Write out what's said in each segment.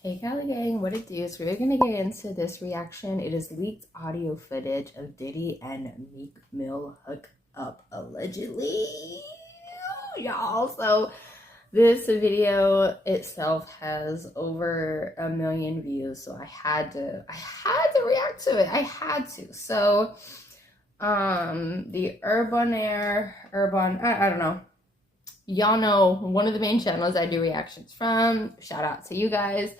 Hey Cali Gang, what it do? So we're gonna get into this reaction. It is leaked audio footage of Diddy and Meek Mill hook up allegedly, y'all. So this video itself has over 1 million views, so I had to react to it. I had to. So the I don't know. Y'all know one of the main channels I do reactions from. Shout out to you guys.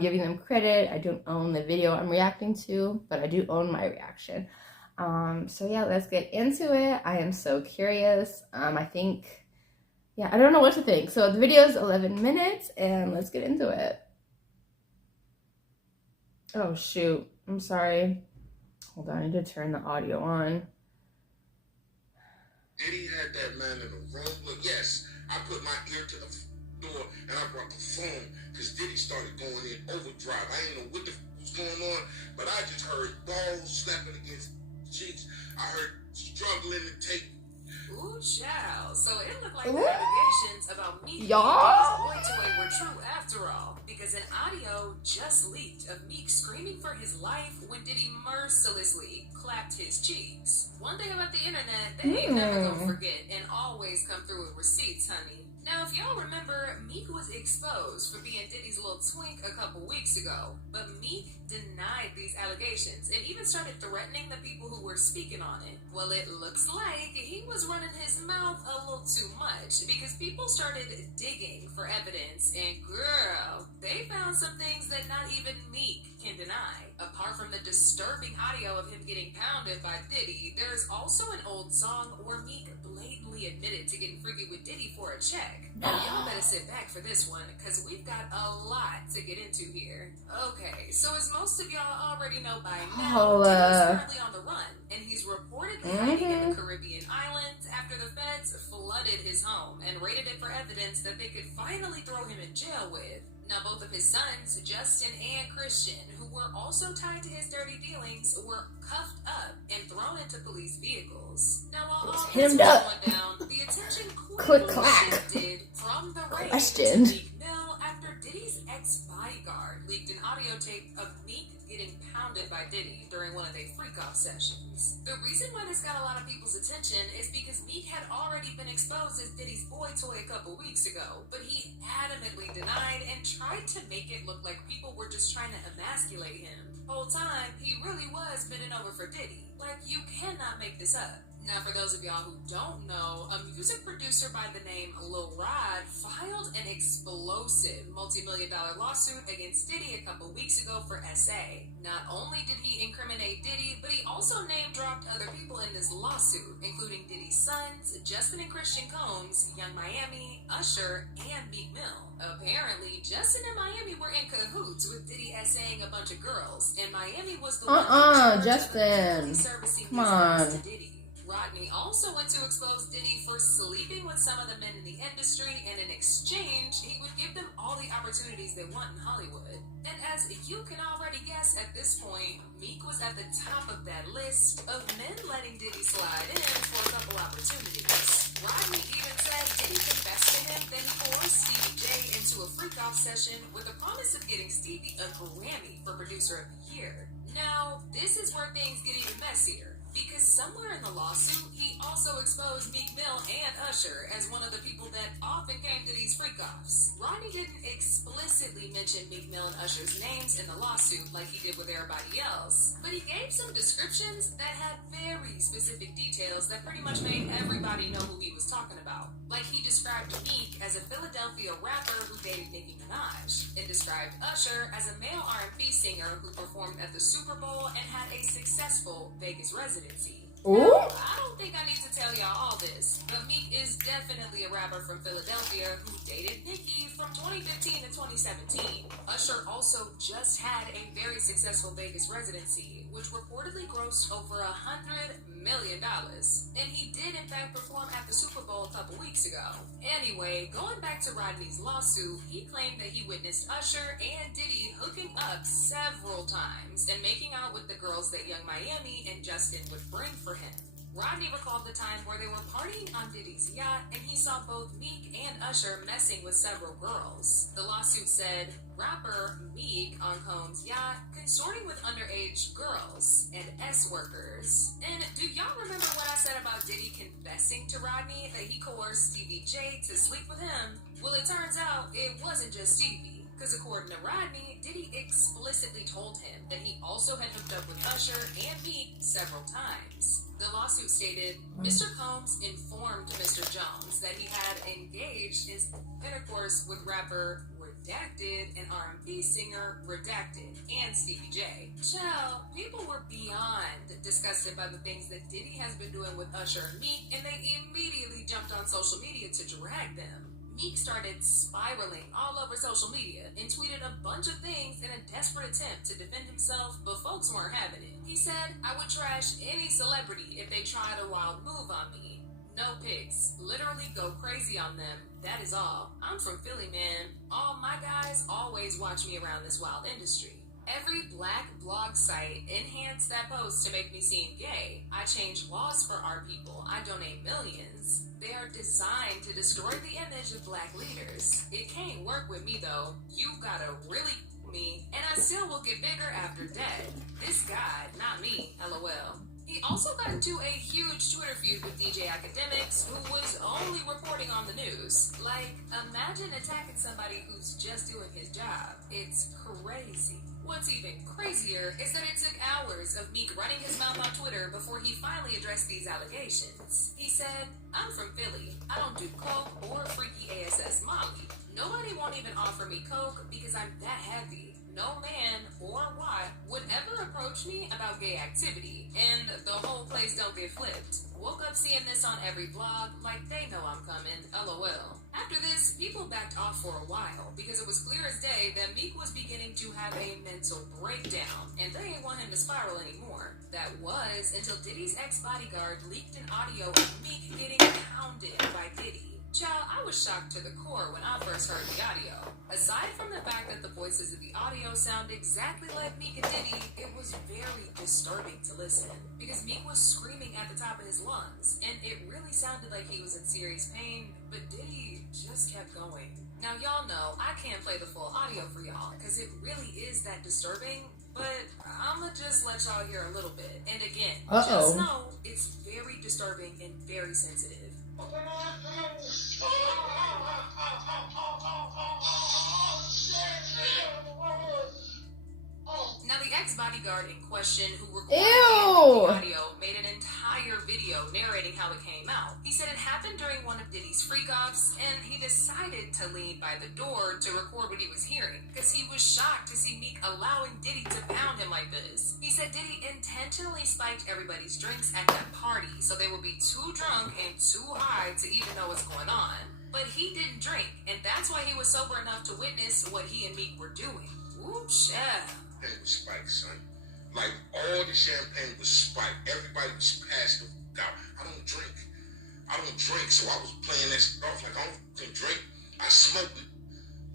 Giving them credit. I don't own the video I'm reacting to, but I do own my reaction. So yeah, let's get into it. I am so curious. I think, yeah, I don't know what to think. So the video is 11 minutes and let's get into it. Oh shoot, I'm sorry. Hold on, I need to turn the audio on. Diddy had that man in the room. Look, yes, I put my ear to the door and I brought the phone because Diddy started going in overdrive. I ain't know what the was going on, but I just heard balls slapping against cheeks. I heard struggling to take. Ooh, child. So it looked like the allegations about Meek Y'all and Diddy's boy toy were true after all, because an audio just leaked of Meek screaming for his life when Diddy mercilessly clapped his cheeks. One thing about the internet, they ain't never gonna forget and always come through with receipts, honey. Now, if y'all remember, Meek was exposed for being Diddy's little twink a couple weeks ago, but Meek denied these allegations and even started threatening the people who were speaking on it. Well, it looks like he was running his mouth a little too much because people started digging for evidence, and girl, they found some things that not even Meek can deny. Apart from the disturbing audio of him getting pounded by Diddy, there is also an old song where Meek blatantly admitted to getting freaky with Diddy for a check. Now, y'all better sit back for this one, because we've got a lot to get into here. Okay, so as most of y'all already know by now, Diddy's currently on the run, and he's reportedly hiding in the Caribbean islands after the feds flooded his home and raided it for evidence that they could finally throw him in jail with. Now, both of his sons, Justin and Christian, who were also tied to his dirty dealings, were cuffed up and thrown into police vehicles. Now, while all this was going down, the attention quickly shifted from the raid to Meek Mill after Diddy's ex-bodyguard leaked an audio tape of Meek getting pounded by Diddy during one of their freak-off sessions. The reason why this got a lot of people's attention is because Meek had already been exposed as Diddy's boy toy a couple weeks ago, but he adamantly denied and tried to make it look like people were just trying to emasculate him. Whole time, he really was bending over for Diddy. Like, you cannot make this up. Now, for those of y'all who don't know, a music producer by the name Lil Rod filed an explosive multi-million-dollar lawsuit against Diddy a couple weeks ago for SA. Not only did he incriminate Diddy, but he also name-dropped other people in this lawsuit, including Diddy's sons, Justin and Christian Combs, Young Miami, Usher, and Meek Mill. Apparently, Justin and Miami were in cahoots with Diddy SAing a bunch of girls, and Miami was the one Justin, servicing come on. to Diddy. Rodney also went to expose Diddy for sleeping with some of the men in the industry, and in exchange, he would give them all the opportunities they want in Hollywood. And as you can already guess at this point, Meek was at the top of that list of men letting Diddy slide in for a couple opportunities. Rodney even said Diddy confessed to him, then forced Stevie J into a freak-off session with a promise of getting Stevie a Grammy for Producer of the Year. Now, this is where things get even messier, because somewhere in the lawsuit, he also exposed Meek Mill and Usher as one of the people that often came to these freak-offs. Rodney didn't explicitly mention Meek Mill and Usher's names in the lawsuit like he did with everybody else, but he gave some descriptions that had very specific details that pretty much made everybody know who he was talking about. Like, he described Meek as a Philadelphia rapper who dated Nicki Minaj, and described Usher as a male R&B singer who performed at the Super Bowl and had a successful Vegas residency. Now, I don't think I need to tell y'all all this, but Meek is definitely a rapper from Philadelphia who dated Nicki from 2015 to 2017. Usher also just had a very successful Vegas residency, which reportedly grossed over $100 million. And he did in fact perform at the Super Bowl a couple weeks ago. Anyway, going back to Rodney's lawsuit, he claimed that he witnessed Usher and Diddy hooking up several times and making out with the girls that Young Miami and Justin would bring for him. Rodney recalled the time where they were partying on Diddy's yacht and he saw both Meek and Usher messing with several girls. The lawsuit said rapper Meek on Combs' yacht consorting with underage girls and S-workers. And do y'all remember what I said about Diddy confessing to Rodney that he coerced Stevie J to sleep with him? Well, it turns out it wasn't just Stevie. Because according to Rodney, Diddy explicitly told him that he also had hooked up with Usher and Meek several times. The lawsuit stated, Mr. Combs informed Mr. Jones that he had engaged in intercourse with rapper Redacted and R&B singer Redacted and Stevie J. Child, people were beyond disgusted by the things that Diddy has been doing with Usher and Meek, and they immediately jumped on social media to drag them. Meek started spiraling all over social media and tweeted a bunch of things in a desperate attempt to defend himself, but folks weren't having it. He said, I would trash any celebrity if they tried a wild move on me. No pics. Literally go crazy on them. That is all. I'm from Philly, man. All my guys always watch me around this wild industry. Every black blog site enhanced that post to make me seem gay. I change laws for our people. I donate millions. They are designed to destroy the image of black leaders. It can't work with me though. You gotta really me, and I still will get bigger after dead. This guy, not me, LOL. He also got into a huge Twitter feud with DJ Academics, who was only reporting on the news. Like, imagine attacking somebody who's just doing his job. It's crazy. What's even crazier is that it took hours of Meek running his mouth on Twitter before he finally addressed these allegations. He said, I'm from Philly. I don't do coke or freaky ASS Molly. Nobody won't even offer me coke because I'm that heavy. No man or wife would ever approach me about gay activity, and the whole place don't get flipped. Woke up seeing this on every vlog, like they know I'm coming, LOL. After this, people backed off for a while, because it was clear as day that Meek was beginning to have a mental breakdown, and they didn't want him to spiral anymore. That was until Diddy's ex-bodyguard leaked an audio of Meek getting pounded by Diddy. Child, I was shocked to the core when I first heard the audio. Aside from the fact that the voices of the audio sound exactly like Meek and Diddy, it was very disturbing to listen, because Meek was screaming at the top of his lungs, and it really sounded like he was in serious pain, but Diddy just kept going. Now y'all know I can't play the full audio for y'all, because it really is that disturbing, but I'ma just let y'all hear a little bit. And again, just know it's very disturbing and very sensitive. Now the ex-bodyguard in question who recorded the audio made an entire video narrating how it came out. He said it happened during one of Diddy's freak-offs, and he decided to lean by the door to record what he was hearing, because he was shocked to see Meek allowing Diddy to pound him like this. He said Diddy intentionally spiked everybody's drinks at that party, so they would be too drunk and too high to even know what's going on. But he didn't drink, and that's why he was sober enough to witness what he and Meek were doing. Ooh, yeah. Champagne was spiked, son. Like, all the champagne was spiked. Everybody was passed the f*** out. I don't drink, so I was playing that stuff off like I don't drink. I smoked it.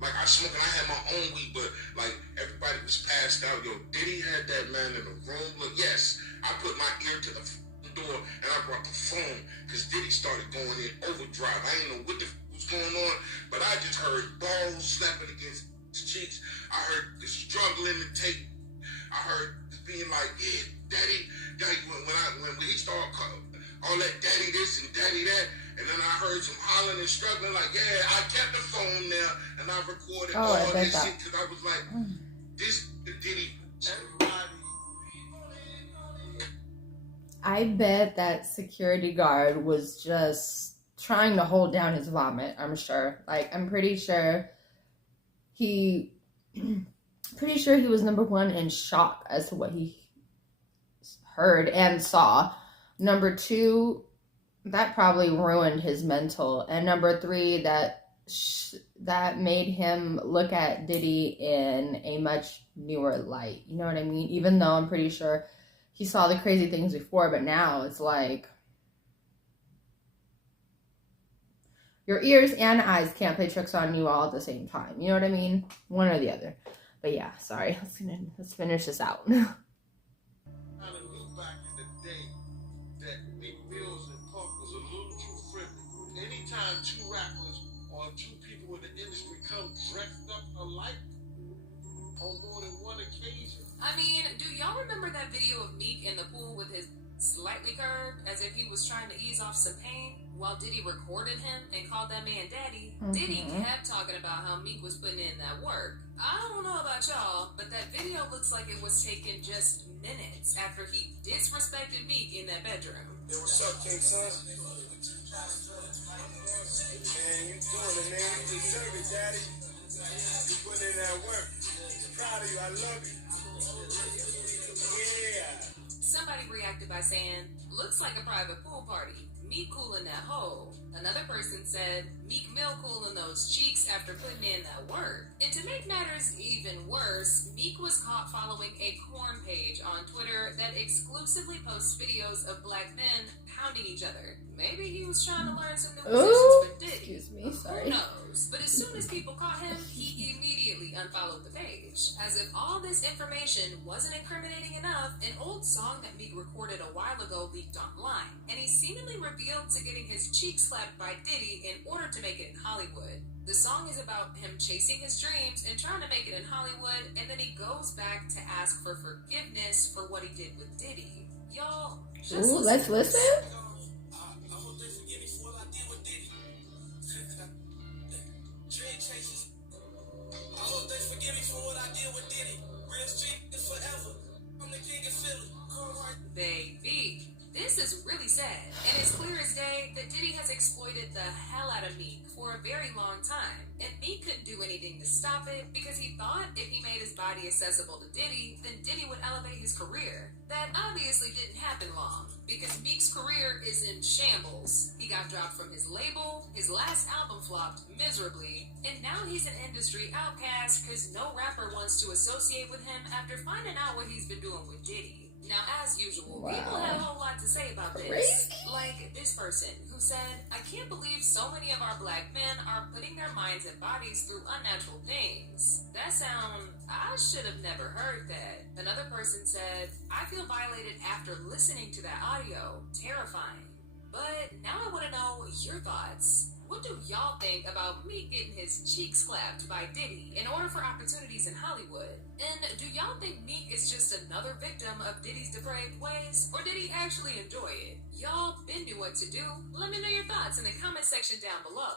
Like, I smoked and I had my own weed, but, like, everybody was passed out. Yo, Diddy had that man in the room. Look, yes, I put my ear to the door and I brought the phone because Diddy started going in overdrive. I didn't know what the was going on, but I just heard balls slapping against his cheeks. I heard the struggle in the tape. I heard being like, yeah, daddy, when he started all that daddy this and daddy that, and then I heard some hollering and struggling, like, yeah, I kept the phone there and I recorded all this shit because I was like, this Diddy. I bet that security guard was just trying to hold down his vomit, I'm sure. Like, I'm pretty sure he was number one in shock as to what he heard and saw. Number two, that probably ruined his mental. And number three, that made him look at Diddy in a much newer light. You know what I mean? Even though I'm pretty sure he saw the crazy things before, but now it's like your ears and eyes can't play tricks on you all at the same time. You know what I mean? One or the other. But yeah, sorry. Let's finish this out. Back in the day that anytime two rappers or two people in the industry come dressed up alike on more than one occasion. I mean, do y'all remember that video of Meek in the pool with his slightly curved, as if he was trying to ease off some pain, while Diddy recorded him and called that man daddy? Diddy kept talking about how Meek was putting in that work. I don't know about y'all, but that video looks like it was taken just minutes after he disrespected Meek in that bedroom. Hey, what's up, King Son? Man, you doing it, man. You deserve it, daddy. You putting in that work. Proud of you. I love you. Yeah. Somebody reacted by saying, looks like a private pool party. Meek cooling that hole. Another person said, Meek Mill cooling those cheeks after putting in that work. And to make matters even worse, Meek was caught following a corn page on Twitter that exclusively posts videos of black men pounding each other. Maybe he was trying to learn some new positions from Diddy. Excuse me, sorry. Who knows? But as soon as people caught him, he immediately unfollowed the page. As if all this information wasn't incriminating enough, an old song that Meek recorded a while ago leaked online, and he seemingly revealed to getting his cheek slapped by Diddy in order to make it in Hollywood. The song is about him chasing his dreams and trying to make it in Hollywood, and then he goes back to ask for forgiveness for what he did with Diddy. Y'all, just let's listen. Baby, this is really sad, and it's clear as day that Diddy has exploited the hell out of Meek for a very long time, and Meek couldn't do anything to stop it because he thought if he made his body accessible to Diddy, then Diddy would elevate his career. That obviously didn't happen long, because Meek's career is in shambles. He got dropped from his label, his last album flopped miserably, and now he's an industry outcast because no rapper wants to associate with him after finding out what he's been doing with Diddy. Now, as usual, people had a whole lot to say about this. Like this person who said, I can't believe so many of our black men are putting their minds and bodies through unnatural things. I should have never heard that. Another person said, I feel violated after listening to that audio. Terrifying. But now I want to know your thoughts. What do y'all think about Meek getting his cheeks slapped by Diddy in order for opportunities in Hollywood? And do y'all think Meek is just another victim of Diddy's depraved ways? Or did he actually enjoy it? Y'all been knew what to do. Let me know your thoughts in the comment section down below.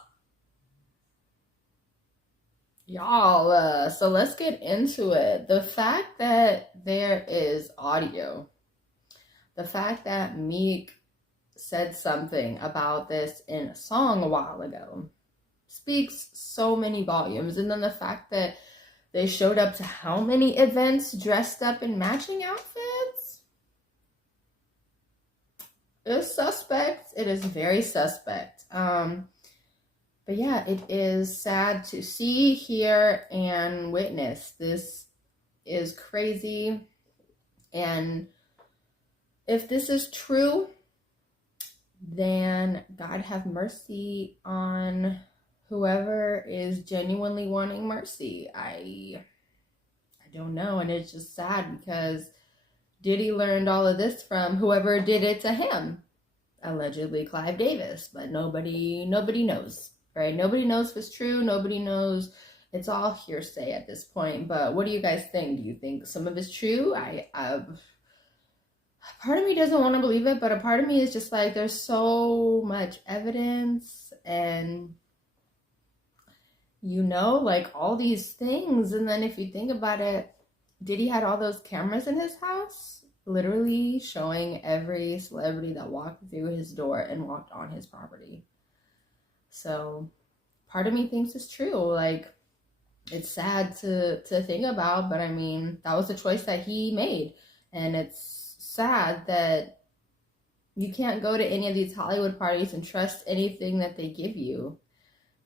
Y'all, so let's get into it. The fact that there is audio, the fact that Meek said something about this in a song a while ago speaks so many volumes. And then the fact that they showed up to how many events dressed up in matching outfits is suspect. It is very suspect. But yeah, it is sad to see, hear, and witness. This is crazy. And if this is true, then God have mercy on whoever is genuinely wanting mercy. I don't know, and it's just sad because Diddy learned all of this from whoever did it to him, allegedly Clive Davis, but nobody knows, right? Nobody knows if it's true. Nobody knows. It's all hearsay at this point. But what do you guys think? Do you think some of it's true? Part of me doesn't want to believe it, but a part of me is just like, there's so much evidence and, like all these things. And then if you think about it, Diddy had all those cameras in his house, literally showing every celebrity that walked through his door and walked on his property. So part of me thinks it's true. Like, it's sad to think about, but I mean, that was the choice that he made. And it's sad that you can't go to any of these Hollywood parties and trust anything that they give you,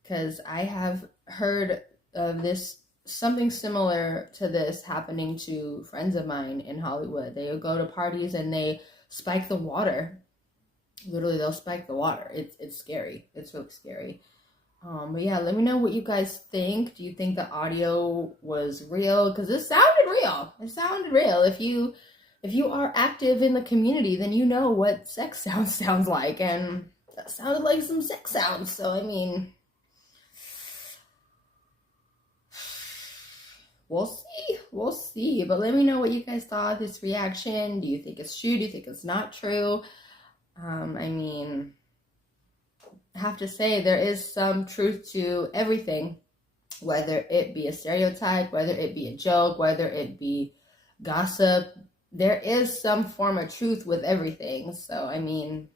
because I have heard of this, something similar to this happening to friends of mine in Hollywood. They go to parties and they spike the water. Literally, they'll spike the water. It's scary. It's really scary. But yeah, let me know what you guys think. Do you think the audio was real? Because it sounded real. It sounded real. If you are active in the community, then you know what sex sounds like. And that sounded like some sex sounds. So, I mean, we'll see. But let me know what you guys thought of this reaction. Do you think it's true? Do you think it's not true? I mean, I have to say there is some truth to everything, whether it be a stereotype, whether it be a joke, whether it be gossip. There is some form of truth with everything. So, I mean,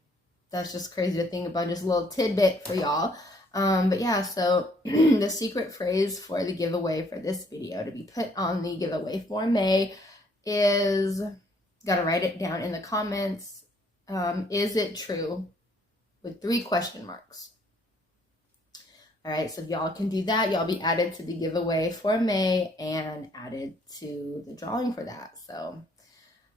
that's just crazy to think about, just a little tidbit for y'all. But yeah, so the secret phrase for the giveaway for this video to be put on the giveaway for May is, gotta write it down in the comments, is it true? With 3 question marks. All right, so if y'all can do that, y'all be added to the giveaway for May and added to the drawing for that. So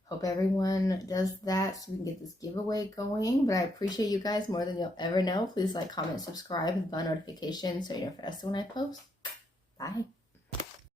hope everyone does that so we can get this giveaway going. But I appreciate you guys more than you'll ever know. Please like, comment, subscribe, and bell notifications so you're first when I post. Bye.